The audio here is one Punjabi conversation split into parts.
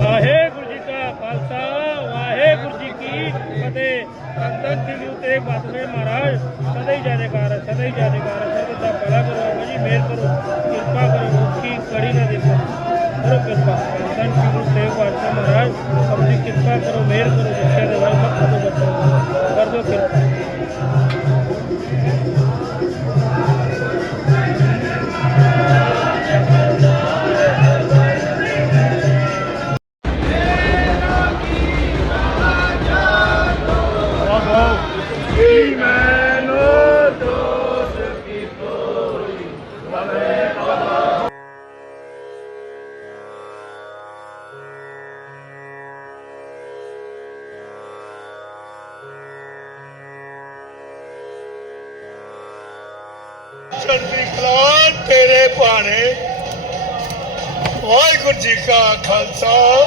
ਵਾਹਿਗੁਰੂ ਜੀ ਕਾ ਖਾਲਸਾ, ਵਾਹਿਗੁਰੂ ਜੀ ਕੀ ਫਤਿਹ। ਅੰਦਰ ਸਿੰਘ ਨੂੰ ਤੇਗ ਮਹਾਰਾਜ, ਸਦਾ ਹੀ ਜਾਜੇਕਾਰ ਸਦਾ ਹੀ ਜਾਜੇਕਾਰ ਸਦਾ ਦਾ ਭਲਾ ਕਰੋ, ਬਾਬਾ ਜੀ, ਮਿਹਰ ਕਰੋ, ਕਿਰਪਾ ਕਰੋ ਮੁਖੀ ਕੜੀ ਨਾ ਦੇਖੋ। ਕਰੋ ਕਿਰਪਾ। ਅੰਦਰ ਸਿੰਘ ਨੂੰ ਤੇਗ ਬਹਾਦਰ ਮਹਾਰਾਜ, ਆਪਣੀ ਕਿਰਪਾ ਕਰੋ, ਮਿਹਰ ਕਰੋ ਬੱਚਿਆਂ ਦੇ ਨਾਲ ਮਤ ਕਰੋ ਬੱਚਿਆਂ ਖਾਲਸਾ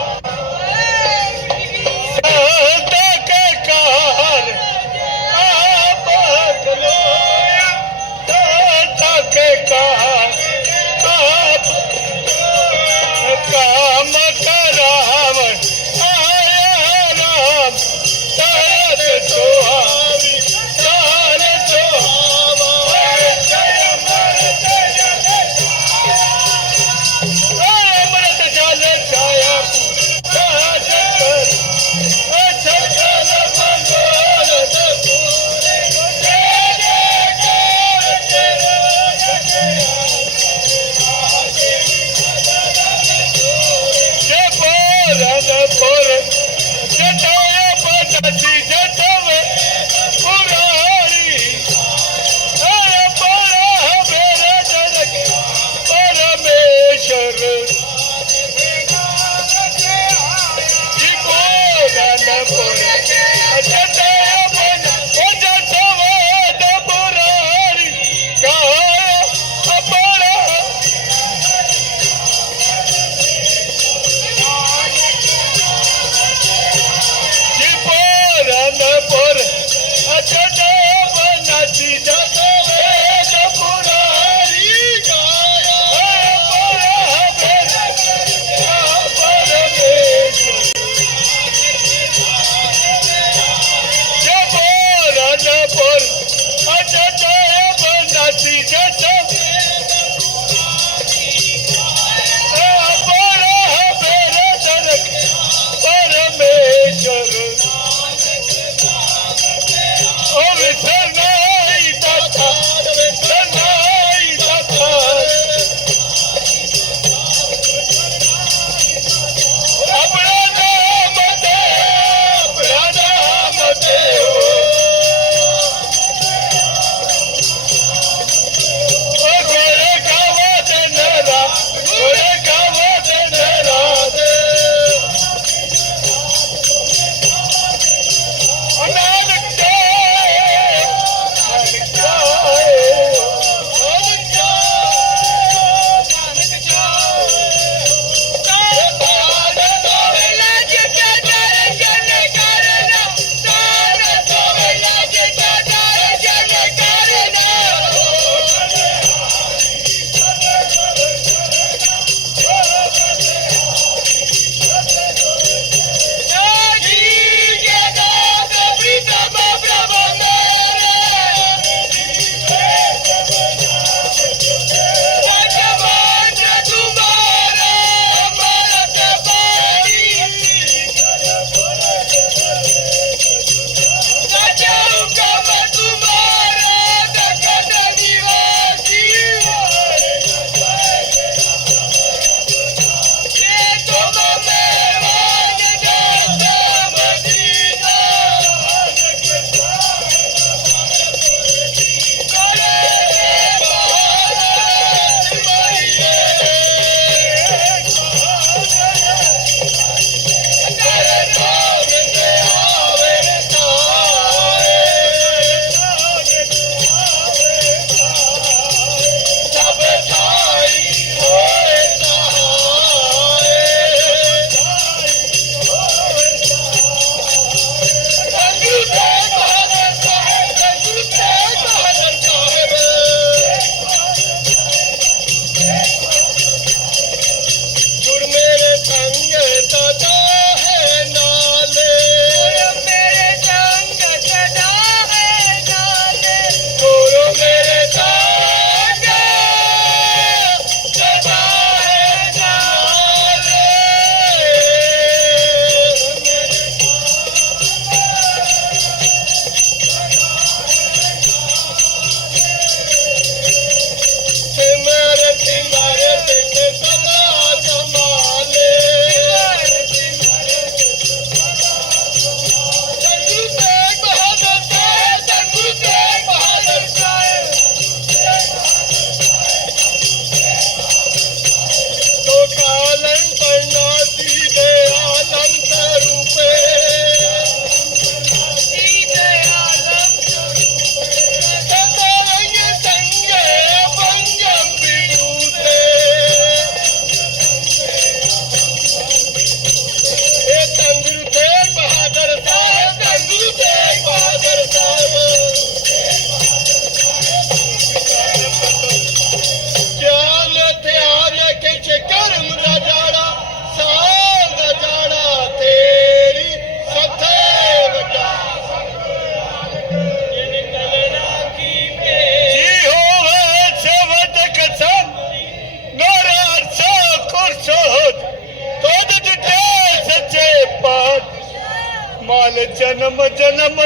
जनम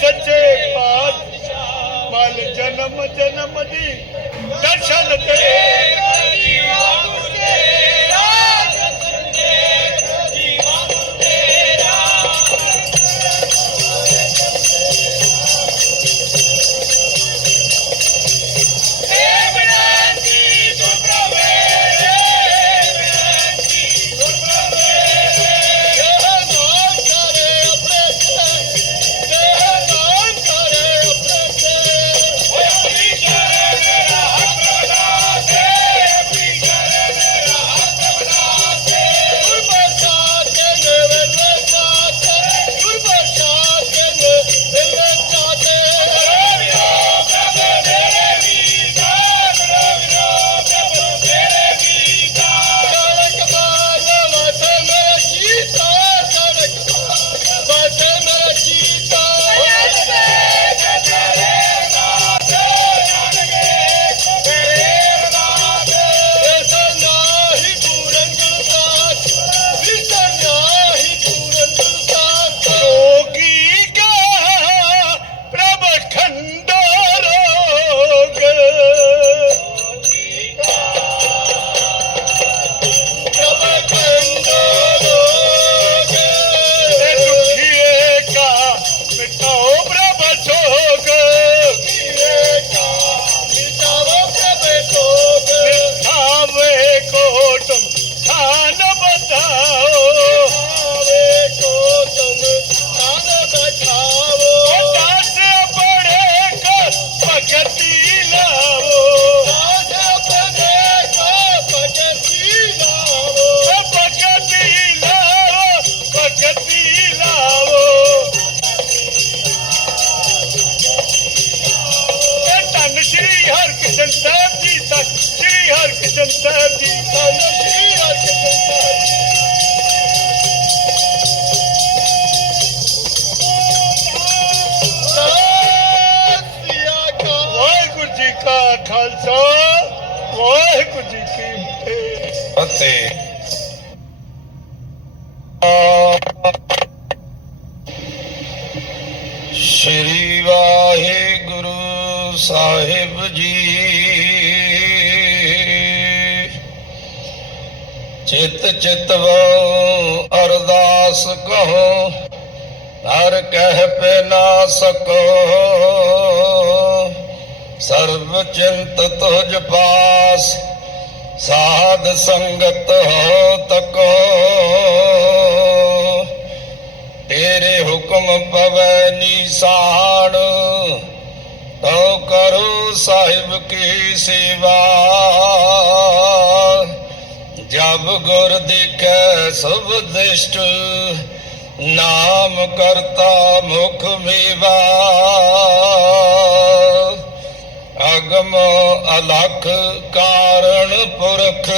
सचे जा माल जनम जनम जी दर्शन ते ਖਾਲਸਾ, ਵਾਹਿਗੁਰੂ ਜੀ ਕੀ ਫਤਿਹ। ਫਤਿਹ ਸ਼੍ਰੀ ਵਾਹਿਗੁਰੂ ਸਾਹਿਬ ਜੀ, ਚਿਤ ਚਿਤਵ ਅਰਦਾਸ ਕਹੋ ਹਰ ਕਹਿ ਪੈ ਨਾ ਸਕੋ। ਸਰਬ ਚਿੰਤ ਤੁਝ ਪਾਸ, ਸਾਧ ਸੰਗਤ ਹੋ ਤਕੋ। ਤੇਰੇ ਹੁਕਮ ਪਵੈ ਨੀਸਾਨ ਤੋ ਕਰੋ ਸਾਹਿਬ ਕੀ ਸੇਵਾ। ਜਬ ਗੁਰ ਦੇਖੈ ਸਭ ਦਿਸ਼ਟ, ਨਾਮ ਕਰਤਾ ਮੁਖ ਮੇਵਾ। ਅਗਮ ਅਲਖ ਕਾਰਣ ਪੁਰਖ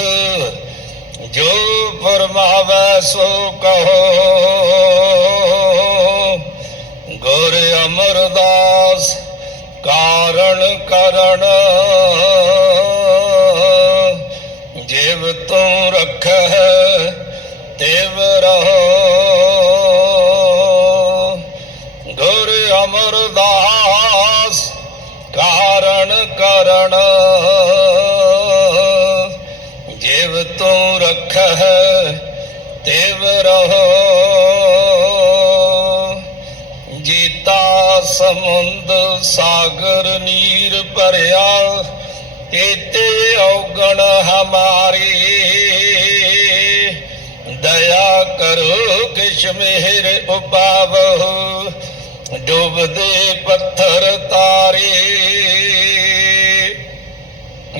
ਜੋ ਫਰਮਾਵੈ ਸੋ ਕਹੋ। ਗੁਰ ਅਮਰਦਾਸ ਕਾਰਣ ਕਰਨ ਕਰਨ ਕਰਣ। ਜਿਵ ਤੂੰ ਰੱਖੈ ਤੇਵ ਰਹੋ। ਜੀਤਾ ਸਮੁੰਦ ਸਾਗਰ ਨੀਰ ਭਰਿਆ ਤੇਤੇ ਔਗਣ ਹਮਾਰੀ। ਦਇਆ ਕਰੋ ਕਿਛ ਮਿਹਰ ਉਪਾਵੋ ਡੁੱਬਦੇ ਪੱਥਰ ਤਾਰੇ।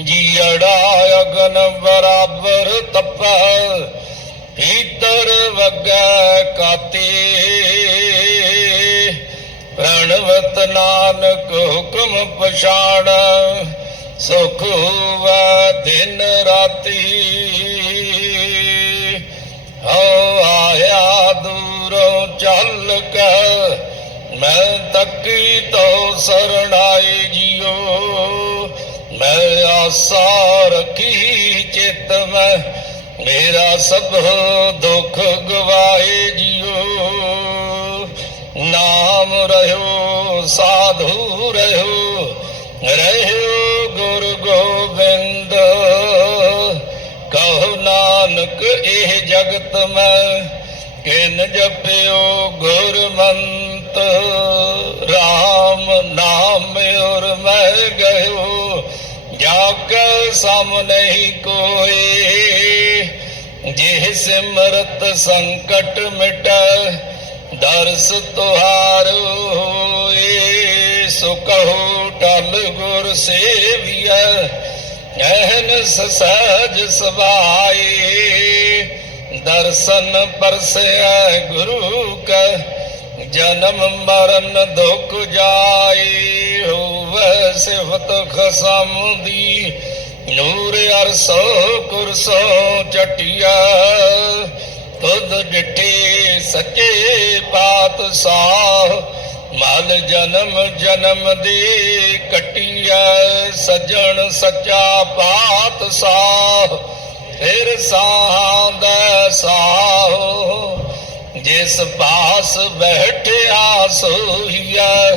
ਜੀੜਾ ਅਗਨ ਬਰਾਬਰ ਤਪੈ, ਪੀਤਰ ਵਗੈ ਕਾਤੇ। ਪ੍ਰਣਵਤ ਨਾਨਕ ਹੁਕਮ ਪਛਾਣ, ਸੁਖ ਹੋਵੈ ਦਿਨ ਰਾਤੀ। ਹਉ ਆਇਆ ਦੂਰੋਂ ਚੱਲ ਕੇ, ਮੈਂ ਤੱਕੀ ਤੋ ਸਰਣਾਈ ਜਿਉ। ਮੈਂ ਆਸਾ ਰਖੀ ਚਿਤ ਮੈਂ, ਮੇਰਾ ਸਭ ਦੁੱਖ ਗਵਾਏ ਜਿਉ। ਨਾਮ ਰਹਿਓ, ਸਾਧੂ ਰਹਿਓ ਰਹਿਓ ਗੁਰ ਗੋਬਿੰਦ। ਕਹੋ ਨਾਨਕ ਇਹ ਜਗਤ ਮੈਂ, ਕਿਨ ਜਪਿਓ ਗੁਰਮੰਤ। ਸਮ ਨਹੀਂ ਕੋਏ ਜਿਹ ਸਿਮਰਤ ਸੰਕਟ ਮਿਟ ਦਰਸ ਤੁਹਾਰ ਹੋਏ। ਸੋ ਟਲ ਗੁਰ ਸੇਵੀਐ ਐਹਨ ਸਹਿਜ ਸਵਾਏ। ਦਰਸ਼ਨ ਪਰਸੈ ਗੁਰੂ ਕੈ, ਜਨਮ ਮਰਨ ਦੁਖ ਜਾਏ। ਹੋਵੇ ਸਿਫਤ ਖਸਮ ਦੀ ਨੂਰ ਅਰਸੋ ਕੁਰਸੋ ਚਟਿਆ ਤੁਧ ਡਿਠੇ ਸੱਚੇ ਪਾਤਸ਼ਾਹ, ਮਲ ਜਨਮ ਜਨਮ ਦੇ ਕਟਿਆ। ਸਜਣ ਸੱਚਾ ਪਾਤਸ਼ਾਹ, ਫਿਰ ਸਾਹਾਂ ਦਾ ਸਾਹੋ। ਜਿਸ ਪਾਸ ਬੈਠਿਆ ਸੋਹੀਆ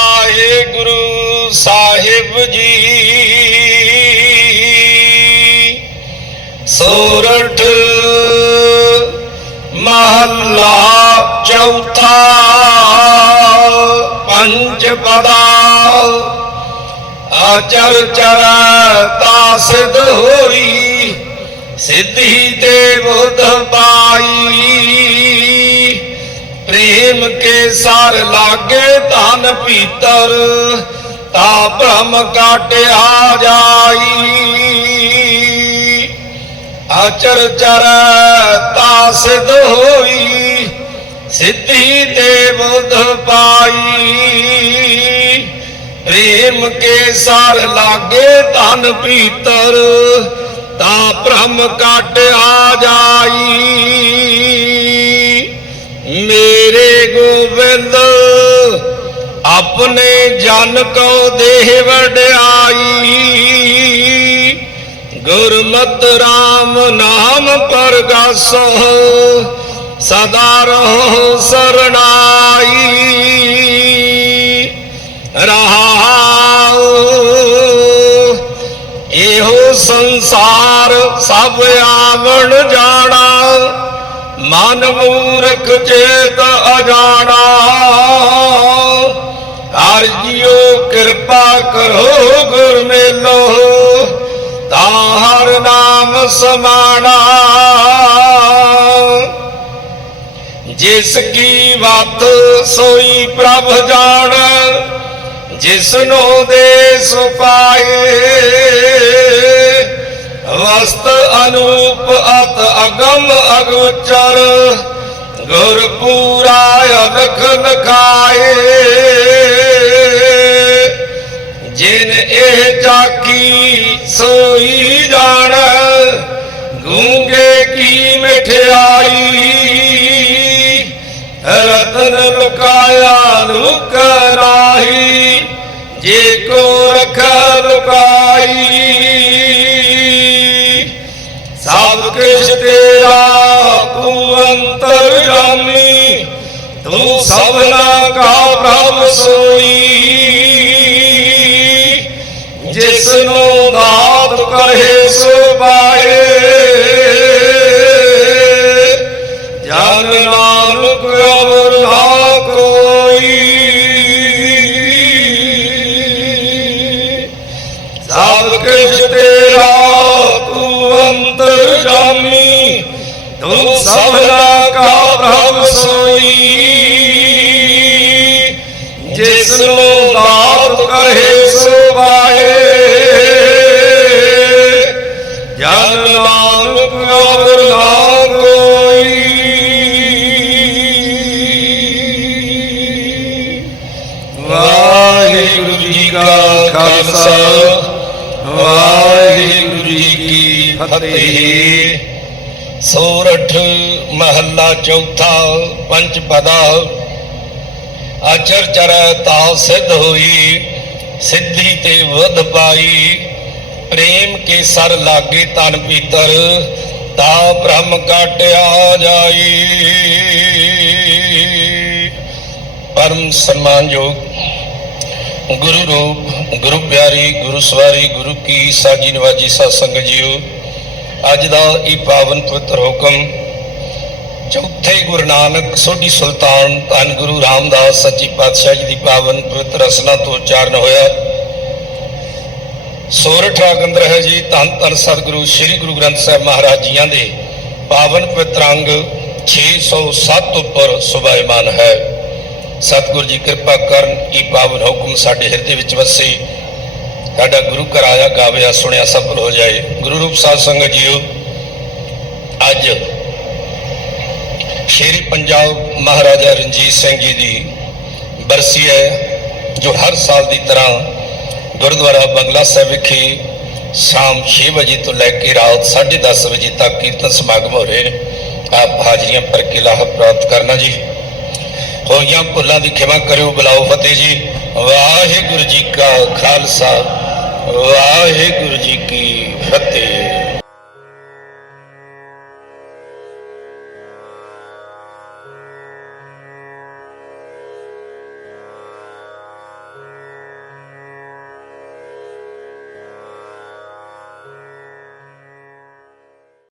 ਗੁਰੂ ਸਾਹਿਬ ਜੀ। ਸੋਰਠ ਮਹੱਲਾ ਚੌਥਾ ਪੰਜ ਪਦਾ। ਆਚਰ ਚਰ ਤਾ ਸਿਧ ਹੋਈ, ਸਿੱਧੀ ਤੇ ਬੁੱਧ ਪਾਈ। ਪ੍ਰੇਮ ਕੇ ਸਰ ਲਾਗੇ ਧਨ ਪੀਤਰ ਤਾ ਭ੍ਰਮ ਕਾਟਿਆ ਜਾਈ। ਆਚਰ ਚਰ ਤਾ ਸਿਧ ਹੋਈ, ਸਿੱਧੀ ਤੇ ਬੁੱਧ ਪਾਈ। ਪ੍ਰੇਮ ਕੇ ਸਰ ਲਾਗੇ ਧਨ ਪੀਤਰ ਤਾ ਭ੍ਰਮ ਕਾਟਿਆ ਜਾਈ। ਮੇਰੇ ਗੋਬਿੰਦ, ਆਪਣੇ ਜਨ ਕੋ ਦੇਹ ਵਡਿਆਈ। ਗੁਰਮਤ RAM ਨਾਮ ਪਰਗਾਸੋ ਸਦਾ ਰਹੋ ਸਰਣਾਈ। ਰਹਾਉ, ਇਹੋ ਸੰਸਾਰ ਸਭ ਆਵਣ ਜਾ ਮਨ ਮੂਰਖ ਚੇਤ ਅਜਾਣਾ। ਹਰ ਜੀਓ ਕਿਰਪਾ ਕਰੋ ਗੁਰ ਮੇਲੋ, ਤਾ ਹਰ ਨਾਮ ਸਮਾਣਾ। ਜਿਸ ਕੀ ਬਾਤ ਸੋਈ ਪ੍ਰਭ ਜਾਣ, ਜਿਸ ਨੂੰ ਦੇ ਸੁਪਾਏ। ਵਸਤ ਅਨੂਪ ਅਤ ਅਗਮ ਅਗੋਚਰ ਗੁਰ ਪੂਰਾ ਅਲਖ ਲਖਾਏ ਜਿਨ ਇਹ ਚਾਕੀ ਸੋਈ ਜਾਣ, ਗੂੰਗੇ ਕੀ ਮਠਿਆਈ। ਰਤਨ ਲੁਕਾਇਆ ਪ੍ਰਭ ਸੋਈ ਜਿਸ ਨੂੰ ਦਾਤ ਕਰੇ ਸੋ ਪਾਏ। ਜਨ ਨਾਨਕ ਅਵਰ ਕੋਈ। ਸਭ ਕੁਛ ਤੇਰਾ ਫਤਿਹ ਸੋਰਠ ਮਹੱਲਾ ਚੌਥਾ, ਪੰਜ ਪਦਾ। ਅਚਰ ਚਰੈ ਤਾ ਸਿਧ ਹੋਈ, ਸਿੱਧੀ ਤੇ ਵਧ ਪਾਈ। ਪ੍ਰੇਮ ਕੇ ਸਰ ਲਾਗੇ ਤਨ ਪੀਤਰ, ਤਾ ਬ੍ਰਹਮ ਕਾਟਿਆ ਜਾਈ। ਪਰਮ ਸਨਮਾਨਯੋਗ ਗੁਰੂ ਰੂਪ, ਗੁਰੂ ਪਿਆਰੀ, ਗੁਰੂ ਸਵਾਰੀ, ਗੁਰੂ ਕੀ ਸਾਜੀ ਨਿਵਾਜੀ ਸਾਧ ਸੰਗਤ ਜੀਓ। ਅੱਜ ਦਾ ਇਹ ਪਾਵਨ ਪਵਿੱਤਰ ਹੁਕਮ ਚੌਥੇ ਗੁਰੂ ਨਾਨਕ ਸੋਢੀ ਸੁਲਤਾਨ ਧੰਨ ਗੁਰੂ ਰਾਮਦਾਸ ਸੱਚੇ ਪਾਤਸ਼ਾਹ ਜੀ ਦੀ ਪਾਵਨ ਪਵਿੱਤਰ ਰਸਨਾ ਤੋਂ ਉਚਾਰਨ ਹੋਇਆ। ਸੋਰਠ ਰਾਗ ਹੈ ਜੀ, ਧੰਨ ਧੰਨ ਸਤਿਗੁਰੂ, ਸ੍ਰੀ ਗੁਰੂ ਗ੍ਰੰਥ ਸਾਹਿਬ ਮਹਾਰਾਜ ਜੀਆਂ ਦੇ ਪਾਵਨ ਪਵਿੱਤਰ ਅੰਗ 607 ਉੱਪਰ ਸੁਭਾਇਮਾਨ ਹੈ। ਸਤਿਗੁਰੂ ਜੀ ਕਿਰਪਾ ਕਰਨ ਇਹ ਪਾਵਨ ਹੁਕਮ ਸਾਡੇ ਹਿਰਦੇ ਵਿੱਚ ਵਸੇ। ਸਾਡਾ ਗੁਰੂ ਘਰ ਆਇਆ ਗਾਵਿਆ ਸੁਣਿਆ ਸਫਲ ਹੋ ਜਾਏ। ਗੁਰੂ ਰੂਪ ਸਾਧ ਸੰਗਤ ਜੀਓ, ਅੱਜ ਸ਼ੇਰੀ ਪੰਜਾਬ ਮਹਾਰਾਜਾ ਰਣਜੀਤ ਸਿੰਘ ਜੀ ਦੀ ਬਰਸੀ ਹੈ, ਜੋ ਹਰ ਸਾਲ ਦੀ ਤਰ੍ਹਾਂ ਗੁਰਦੁਆਰਾ ਬੰਗਲਾ ਸਾਹਿਬ ਵਿਖੇ ਸ਼ਾਮ 6 ਵਜੇ ਤੋਂ ਲੈ ਕੇ ਰਾਤ 10:30 ਵਜੇ ਤੱਕ ਕੀਰਤਨ ਸਮਾਗਮ ਹੋ ਰਹੇ ਨੇ। ਆਪ ਹਾਜ਼ਰੀਆਂ ਭਰ ਕੇ ਲਾਭ ਪ੍ਰਾਪਤ ਕਰਨਾ ਜੀ। ਹੋਈਆਂ ਭੁੱਲਾਂ ਦੀ ਖਿਮਾ ਕਰਿਓ ਬੁਲਾਓ ਫਤਿਹ ਜੀ। ਵਾਹਿਗੁਰੂ ਜੀ ਕਾ ਖਾਲਸਾ। ਵਾਹਿਗੁਰੂ ਜੀ ਕੀ ਫਤਿਹ।